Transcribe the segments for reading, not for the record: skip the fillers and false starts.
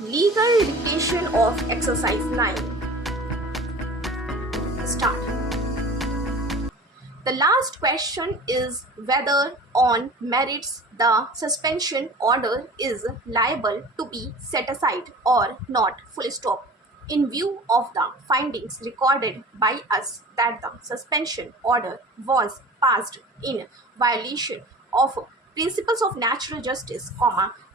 Legal of exercise 9. Start. The last question is whether on merits the suspension order is liable to be set aside or not. Full stop. In view of the findings recorded by us that the suspension order was passed in violation of principles of natural justice,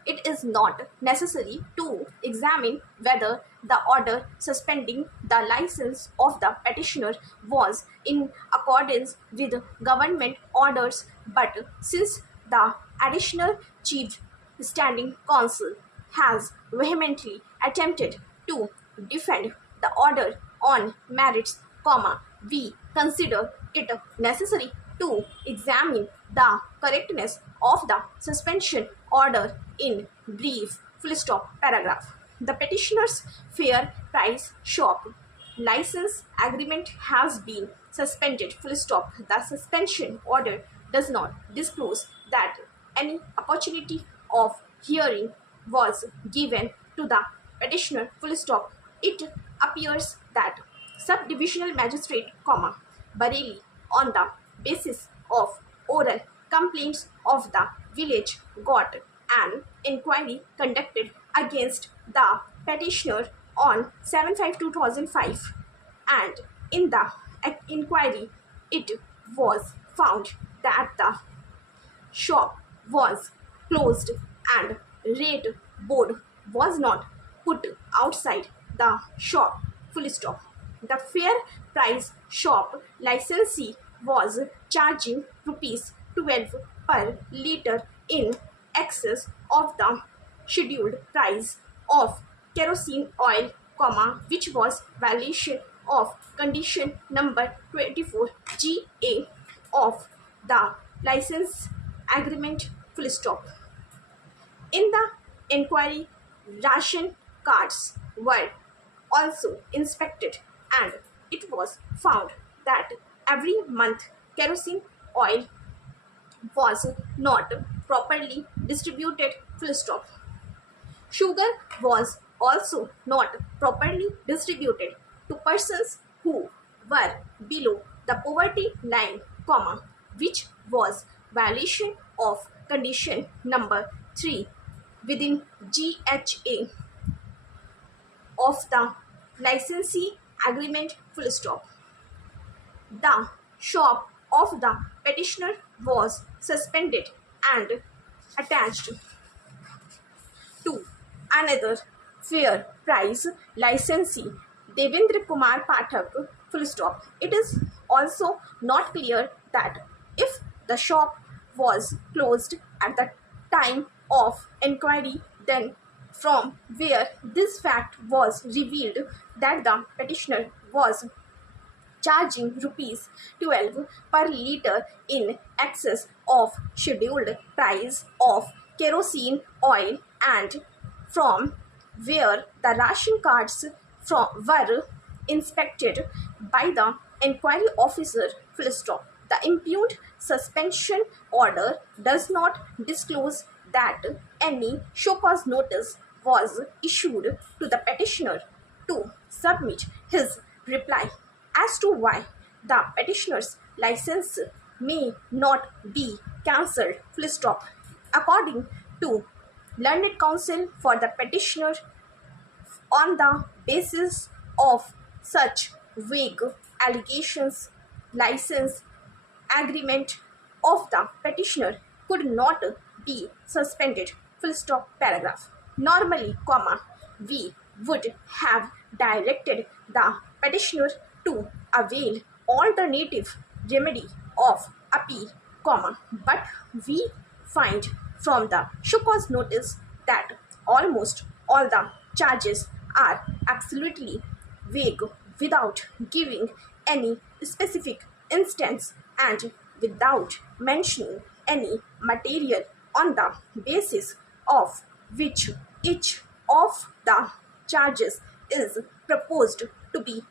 it is not necessary to examine whether the order suspending the license of the petitioner was in accordance with government orders, but since the additional chief standing counsel has vehemently attempted to defend the order on merits, we consider it necessary to examine the correctness of the suspension order in brief. Full stop. Paragraph. The petitioner's fair price shop license agreement has been suspended. Full stop. The suspension order does not disclose that any opportunity of hearing was given to the petitioner. Full stop. It appears that subdivisional magistrate, Bareilly, on the basis of oral complaints of the village, got an inquiry conducted against the petitioner on 7/5/2005, and in the inquiry it was found that the shop was closed and rate board was not put outside the shop. Full stop. The fair price shop licensee was charging rupees 12 per litre in excess of the scheduled price of kerosene oil, which was violation of condition number 24 GA of the license agreement. Full stop. In the inquiry, ration cards were also inspected, and it was found that every month kerosene oil was not properly distributed. Full stop. Sugar was also not properly distributed to persons who were below the poverty line, which was violation of condition number 3 within GHA of the licensee agreement. Full stop. The shop of the petitioner was suspended and attached to another fair price licensee, Devendra Kumar Pathak. Full stop. It is also not clear that if the shop was closed at the time of inquiry, then from where this fact was revealed that the petitioner was charging rupees 12 per litre in excess of scheduled price of kerosene oil, and from where the ration cards were inspected by the inquiry officer. Full stop. The impugned suspension order does not disclose that any show cause notice was issued to the petitioner to submit his reply as to why the petitioner's license may not be cancelled. Full stop. According to learned counsel for the petitioner, on the basis of such vague allegations, license agreement of the petitioner could not be suspended. Full stop. Paragraph. Normally, we would have directed the petitioner to avail alternative remedy of appeal, but we find from the show cause notice that almost all the charges are absolutely vague without giving any specific instance and without mentioning any material on the basis of which each of the charges is proposed to be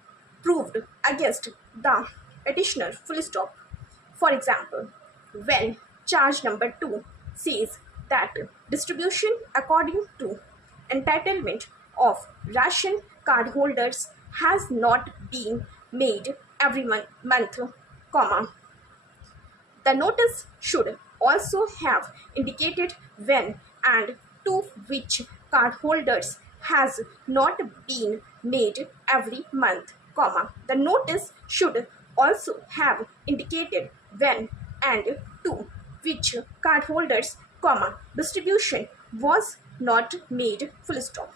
proved against the petitioner. Full stop. For example, when charge number 2 says that distribution according to entitlement of ration cardholders has not been made every month, comma. The notice should also have indicated when and to which cardholders has not been made every month, comma. The notice should also have indicated when and to which cardholders, comma, distribution was not made, full stop.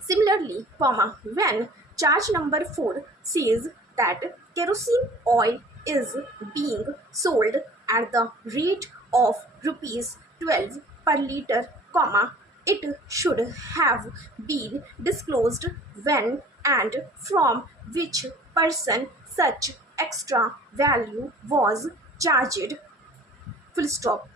Similarly, comma, when charge number 4 says that kerosene oil is being sold at the rate of rupees 12 per liter, comma, it should have been disclosed when and from which person such extra value was charged, full stop.